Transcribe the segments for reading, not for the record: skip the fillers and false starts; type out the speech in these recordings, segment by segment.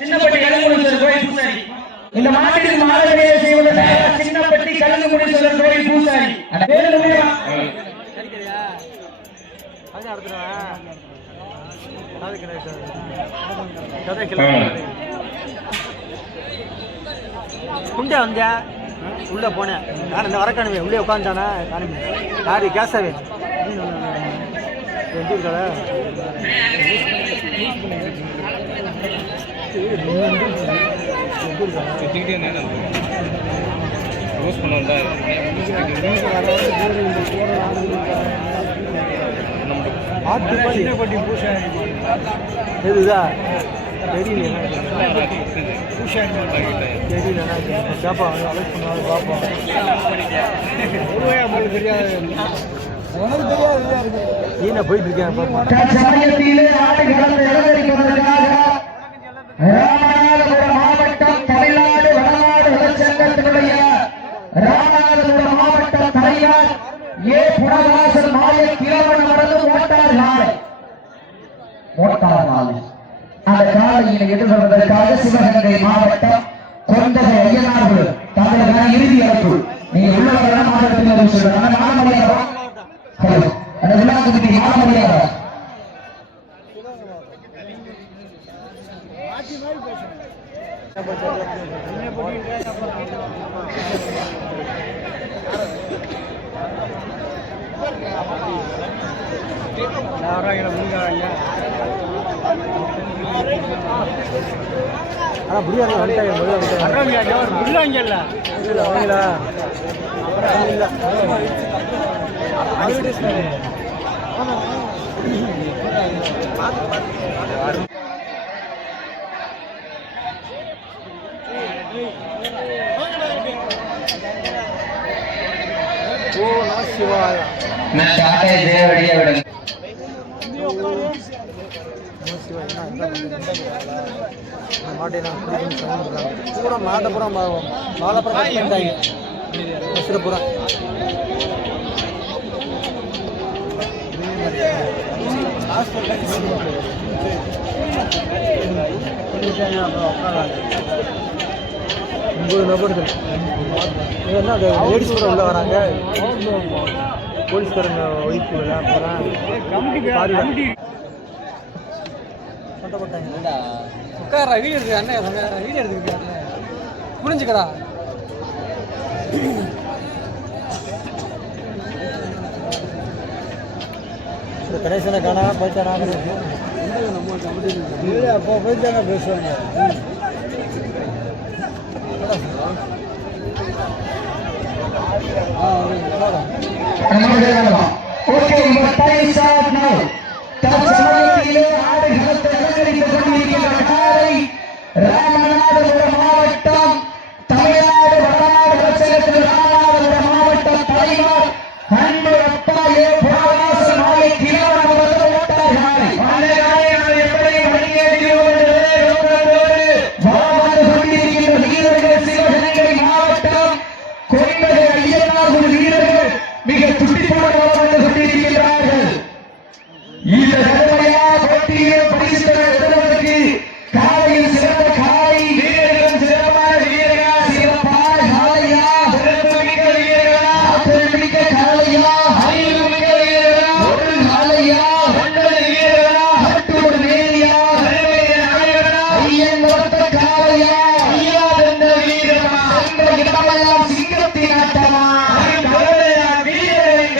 சின்னப்பட்டி கல்லுமுனீஸ்வரர் கோயில் பூசாரி. இந்த மாட்டிற்கு மாலையை செய்வதற்காக சின்னப்பட்டி கல்லுமுனீஸ்வரர் கோயில் பூசாரி. குண்டே வந்த உள்ள போனேன். நான் இந்த வரக்கணுமே உள்ளே உட்காந்துட்டானே காணுமே யாரு கேசவே எதுதா தெரியல போயிட்டு இருக்கேன். மாவட்டம் தமிழ்நாடு வடநாடு வளர்ச்சங்கத்தினுடைய ராமநாதபுரம் மாவட்டம் தலைவர் ஏ புனவாசல் மாலை கிழவன் நடந்து மோட்டார் மாலை அந்த காலையினை எதிர்கொள்வதற்காக சிவகங்கை மாவட்டம் கொண்டதை ஐயனார்கள் தங்களுக்கான இறுதி அழைப்பு. நீங்க உள்ளவர மாவட்டத்தில் சொல்றாங்க மாணவரியாக அந்த விழாக்கு மாணவரியாக பூரா மாதபுரம் மாலப்புறம் சிறப்புறம் நபர்கள் என்ன லேடிஸ் கூட உள்ள வராங்க. போலீஸ்காரங்க ஒழிப்பு உட்காரா வீடியோ இருக்கு அண்ணன் வீடியோ எடுத்துக்கிட்டு புரிஞ்சுக்கடா. கணேசனை காணா போயிட்டானா அப்போ போயிட்டாங்க பேசுவாங்க. ராமநாதபுரம் மாவட்டம் தமிழ்நாடு வடநாடு வளர்ச்சங்கத்தில் ராமநாதபுரம் மாவட்டம் தலைவர் அன்பு அப்பா ஏ புனவாசல் மாலை கிழவன் அவர்கள் ஓட்டார்கள். வீரர்கள் சிவகங்கை மாவட்டம் கொண்டதை ஐயனார்கள் வீரர்கள் மிக துடிப்போடு வந்து கொண்டிருக்கிறார்கள். இந்த கடுமையா போட்டியை பரிசு பெறுவதற்கு காலையில் சிறந்த காலை வீரர்களும் சிறப்பான வீரர்கள் சிறப்பான காலையா சிறப்புமிக்க வீரர்களா சிறப்புமிக்க காலையா அறிவு மிக்க வீரர்களா ஒரு காலையா ஒன்பது வீரர்களா மற்றொரு நேரியா நாயகனா ஐயன் ஒருத்த காலையா ஐயா என்ற வீரமா என்ற இடமெல்லாம் சிங்கத்தின் ஆட்டமா வீரர்கள்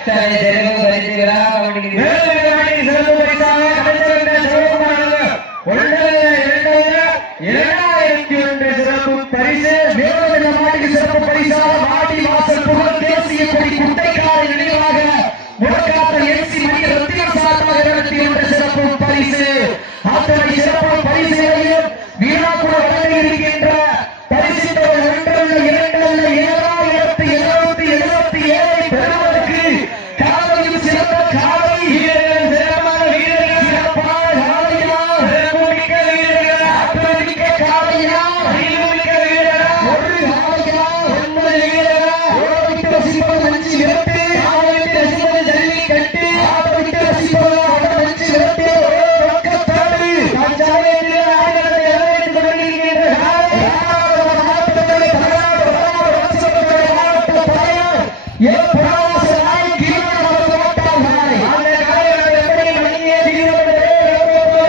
அத்தனை சிறப்பு பரிசுகளாக சிறப்பு பரிசாக கிடைத்திருந்த சிவகுமாரனுக்கு 2001 சிறப்பு பரிசு. மேலும் இந்த மாட்டுக்கு சிறப்பு பரிசாக மாடி வாசல் புகழ் தேசிய கொடி குட்டைக்காரை நினைவாக முடக்காத்த என்சி மணி ரத்தினம் சார்பாக 21 சிறப்பு பரிசு. அத்தனை சிறப்பு பரிசுகளையும் வீணாக்குழு வழங்க இருக்கின்ற பரிசு ஒன்றல்ல இரண்டல்ல 7077 பெறுவதற்கு காலையும் சிறந்த காலை வீரர்கள், சிறப்பான வீரர்கள், சிறப்பான காலையா, சிறப்புமிக்க வீரர்கள், ஆற்றல் மிக்க காலையா, அறிவுமிக்க வீரர்களா, ஒரு காலையா, 9 வீரர்களா, ஓடவிட்டு ரசிப்பது மஞ்சி விரட்டு, ஆடவிட்டு ரசிப்பது ஜல்லி கட்டு, ஆடவிட்டு ரசிப்பது மஞ்சி விரட்டு, ஒரே பக்கத்தாடு பஞ்சாயத்து ஆடுகளத்தை அலங்கரித்துக் கொண்டிருக்கின்ற காலை மாவட்டத்திலே தமிழ்நாடு வடநாடு வளர்ச்சித்துறை மாவட்ட தலைவர் ஏ பிரகாச நாய் கீழான மாவட்டம் காலை. அந்த காலையை எப்படி மணியே தீவிரத்திலே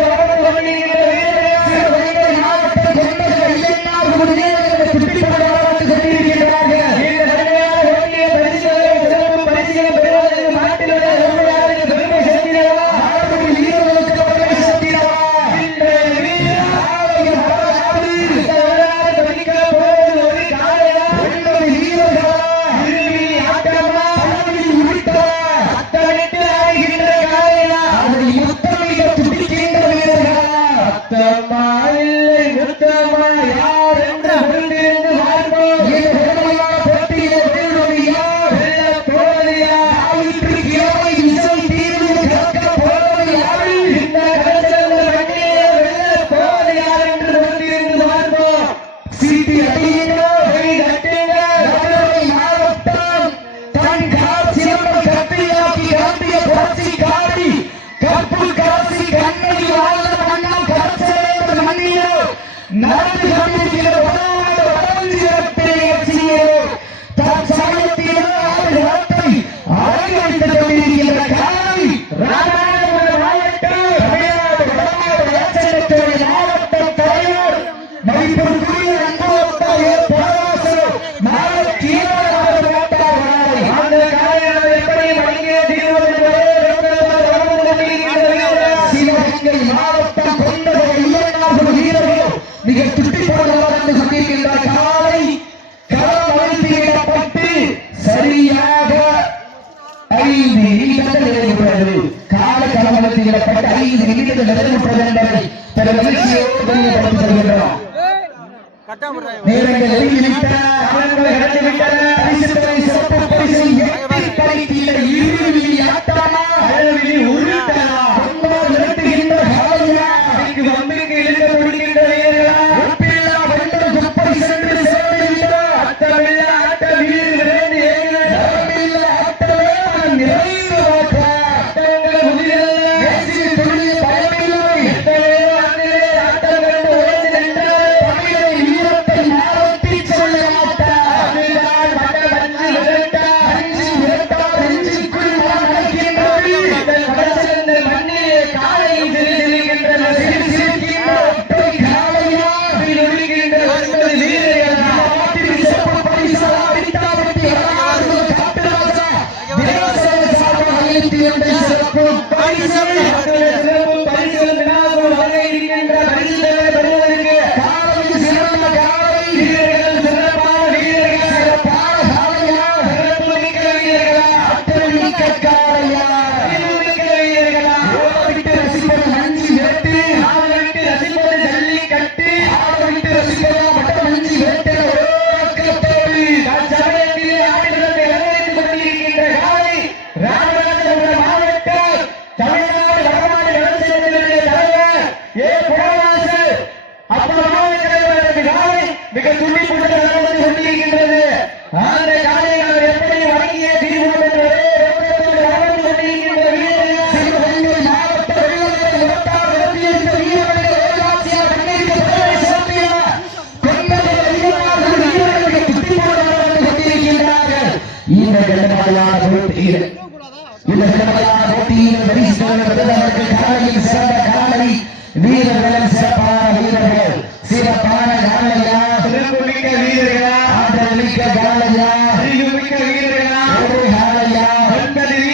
வளர்ந்து கொண்டிருக்கின்ற வீரர்கள் சிவகங்கை மாவட்டம் கொண்டது ஐயனார் குடிநீர் துட்டிப்பட வளர்ந்து கொண்டிருக்கிறார்கள். இந்த கடுமையான ஓட்டிய பரிசுகளை சிறப்பு பரிசுகளை பெறுவதற்கு மாட்டிலுள்ள எவ்வளவு பெருமை சேர்த்திடவா, ஆளுநர் வீரர்களுக்கு பெருமை சேர்த்திடவா. இன்றைய வீரர் ஆலய வரலாறு இந்த வரலாறு படிக்க போவது ஒரு காலையா, 9 வீரர்களா, இறுதி ஆட்டமா, பழவில் உரித்தவா, அத்தனைத்து ஆடுகின்ற காலையா, அதை முத்தமிட துடிக்கின்ற வீரர்களா, அத்தமா இல்லை முத்தமா யார் என்று புரிந்திருந்து வாழ்வோம். இந்த பெருமையான போட்டியிலே வெல்வது யார், வெல்லப் போவது யார், ஆயிற்று கிழமை இசை தீர்வு கற்க போவது யார், இந்த கடற்கரை மண்ணிலே வெல்லப் போவது யார் என்று புரிந்திருந்து வாழ்வோம். சீட்டி அடியுங்க, கை தட்டுங்க, மதுரை மாவட்டம் தன் சிறப்பை கட்டியாக்கி காட்டிய புரட்சி காடி கப்பு காசி கண்ணகி வாழ்ந்த மன்னம் கரசேர்ந்த மண்ணிலே நடந்து கொண்டிருக்கிற உணவு வளர்ந்து சிறப்பு நிகழ்ச்சியிலே தன் சமயத்திலே ஆடுகளத்தை அலங்கரித்துக் கொண்டிருக்கின்ற காலை ராமநாதபுரம் மாவட்டம் தமிழ்நாடு வடநாடு வளர்ச்சித்துறை மாவட்ட தலைவர் மதிப்பிற்குரிய அன்போட்டா ஏ பிரகாசு நாளை கீழான மாவட்டம் காலை. அந்த காலையானது எப்படி மணியே தீர்வதில்லை வளர்ந்து கொண்டிருக்கின்ற வீரர்கள் சிவகங்கை மாவட்டம் கொண்டது ஐயனார் வீரர்கள் மிக துட்டிப்போடு வளர்ந்து கொண்டிருக்கின்ற காலை களம் அழுத்திவிடப்பட்டு சரியாக 5 நிமிடங்கள் நிறைவுற்றது. காலை களம் அழுத்திவிடப்பட்டு 5 நிமிடங்கள் நிறைவுற்றது என்பதை பிற மகிழ்ச்சியோடு தெரியப்படுத்துகின்றோம். நேரங்கள் நெருங்கிவிட்டன, காலங்கள் கடந்துவிட்டன. பரிசுத்தலை சிறப்பு பரிசை எட்டி படைக்கின்ற இறுதி ஆட்டமா அளவில் உருட்டா கொண்டால் விரட்டுகின்ற காலையா, அதுக்கு வம்பிற்கு இழுக்க முடிக்கின்ற வீரர்களா, ஒப்பில்லா வென்று குப்பை சென்று சேர்ந்துவிட்டா, அத்தமில்ல ஆட்ட வீடு விரைந்து ஏறுகிறது, அத்தமில்ல ஆட்டமே நான் நிறைந்து பார்க்க, அட்டங்கள் முதிரல்ல, பேச்சில் துணிய பயமில்லை, எத்தனையோ ஆண்டிலே ஆட்டம் கண்டு உழைத்து நின்றார், தமிழை வீரத்தை மாறத்தி சொல்ல மாட்டார், அதுதான் மட்ட மஞ்சு விரட்டா, மஞ்சு விரட்டா நெஞ்சுக்குள் நடக்கின்றது, இதன் கடற்கரை மண்ணிலே காலை செல்கின்றன, சிரிக்கின்ற ஒற்றை காலையா, ஒழுகின்ற 9 வீரர்களா, நாட்டின் சிறப்பு பரிசாக அடித்தாபத்தி வரலாறு காட்டுராஜா விவசாய சார்பாக 21 சிறப்பு பரிசுகள், சிறப்பு பரிசுகள் வினாக்கள் வர இருக்கின்ற பரிசுகளை பெறுவதற்கு காலைக்கு சிறந்த காலை வீரர்கள், சிறப்பான வீரர்கள், சிறப்பான காலையா, சிறப்பு மிக்க வீரர்களா, ஆற்றல் மிக்க காலையா, அறிவுமிக்க வீரர்களா, ஓடவிட்டு ரசிப்பது மஞ்சி விரட்டு, ஆடவிட்டு ரசிப்பது ஜல்லி கட்டு, ஆடவிட்டு ரசிப்பது மட்ட மஞ்சி விரட்டு, ஒரே பக்கத்தோடு தற்சமயத்திலே ஆடுகளத்தை அலங்கரித்துக் கொண்டிருக்கின்ற காலை ராமநாதபுரம் மாவட்டம் தமிழ்நாடு வடநாடு வளர்ச்சித்துறை தலைவர் ஏ பிரகாசு அப்பளமான தலைவரது காலை மிக துடிப்புடன் நடந்து கொண்டிருக்கின்றது. அந்த காலை அவர் எப்படி வழங்கிய தீர்வு என்று ஒரே நோக்கத்தோடு வளர்ந்து கொண்டிருக்கின்ற வீரர்கள் சிவகங்கை மாவட்ட வெளியுறவு முடக்காத நடத்தியிருந்த வீரர்களை வேலாட்சியார் கண்ணீருக்கு பெருமை சேர்த்தினார். கொண்டது ஐயனார் வீரர்கள் மிக துடிப்போடு வளர்ந்து கொண்டிருக்கின்றார்கள். இந்த கண்டமான போட்டியில் காலையில் சிறந்த காலை வீரர்கள், சிறப்பான வீரர்கள், சிறப்பான காலையா, சிறப்புமிக்க வீரர்களா, ஆற்றல் மிக்க காலையா, அறிவுமிக்க வீரர்களா, ஒரு காலையா, 9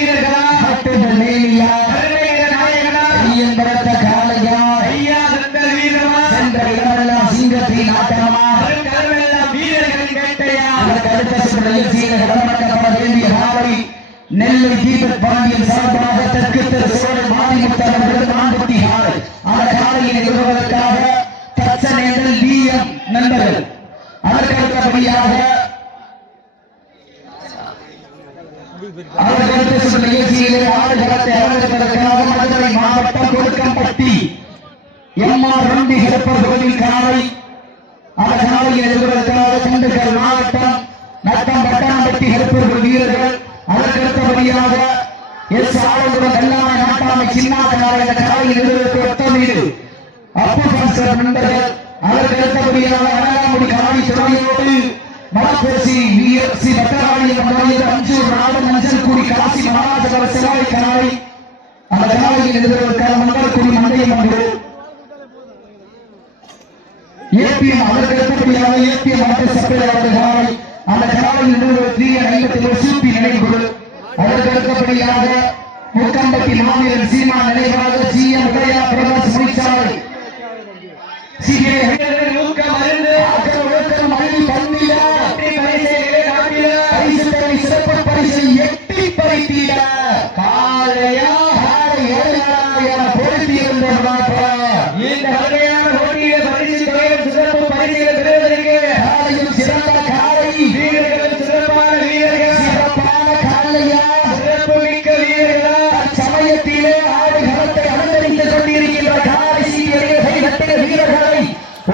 நிகழ்ச்சியில் களமிறக்கப்பட வேண்டிய காலை நெல்லை தீபக் பாண்டியன் சார்பாக தெற்கு திரு சோழ மாரிமுத்து அவர்கள் மான்பட்டி காலை. அந்த காலையை நிறுவதற்காக தச்சநேதல் DM நண்பர்கள். அதற்கடுத்தபடியாக அவர்களுக்கு நிகழ்ச்சியிலே ஆடுகளத்தை அலங்கரிப்பதற்காக மதுரை மாவட்டம் கொடுக்கம்பட்டி MR ரம்பி ஹெல்பர் கோவில் காலை. அந்த காலையை நிறுவதற்காக திண்டுக்கல் மாவட்டம் நத்தம் பட்டாம்பட்டி ஹெல்பர் வீரர்கள். அதற்கடுத்தபடியாக ஆளுநர் கல்லாமை நாட்டாமை சின்ன காலை. இந்த காலையை நிறுவதற்கு ஒத்தமீடு அப்பு நண்பர்கள். அதற்கடுத்தபடியாக அழகாமுடி காலை துறையோடு மலப்பேசி VFC பட்டராளியம் அஞ்சூர் நாடு மஞ்சள் கூடி காசி மகாராஜ சிவாய் காலை. அந்த காலையை நிறுவதற்காக மங்கள்குடி மண்டையம் ஒன்று APM. அதற்கடுத்தபடியாக APM ஆட்டு சப்பையில் காலை. அந்த காலையில் நிறுவனத்தில் 50 சூப்பி நினைவுகள். அதற்கடுத்தபடியாக முக்கம்பட்டி மாநிலம் சீமா நினைவாக GM உதயா பிரகாஷ் முனிச்சாலை சிறப்பு பரிசை எட்டி பறித்தீர காலையா பொருத்தியிருந்த இந்த வகையான போட்டியை பரிசு சிறப்பு பரிசுகளை பெறுவதற்கு காலையும் சிறந்த காலை வீரர்கள் சிறப்பான வீரர்கள் சிறப்பான காலையா சிறப்பு மிக்க வீரர்களா சமயத்திலே ஆடு களத்தை அலங்கரித்துக் கொண்டிருக்கின்ற காலை சீரியர்கள் வீரர்களை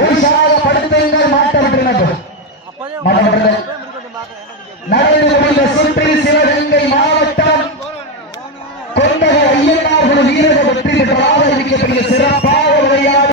உற்சாகப்படுத்துங்கள். நடந்து முடிந்த சுற்றில் சிவகங்கை மாவட்டம் கொண்டக ஐயனார் வீரர்கள் வெற்றி பெற்றதாக அறிவிக்கப்படுகிற சிறப்பாக விளையாடு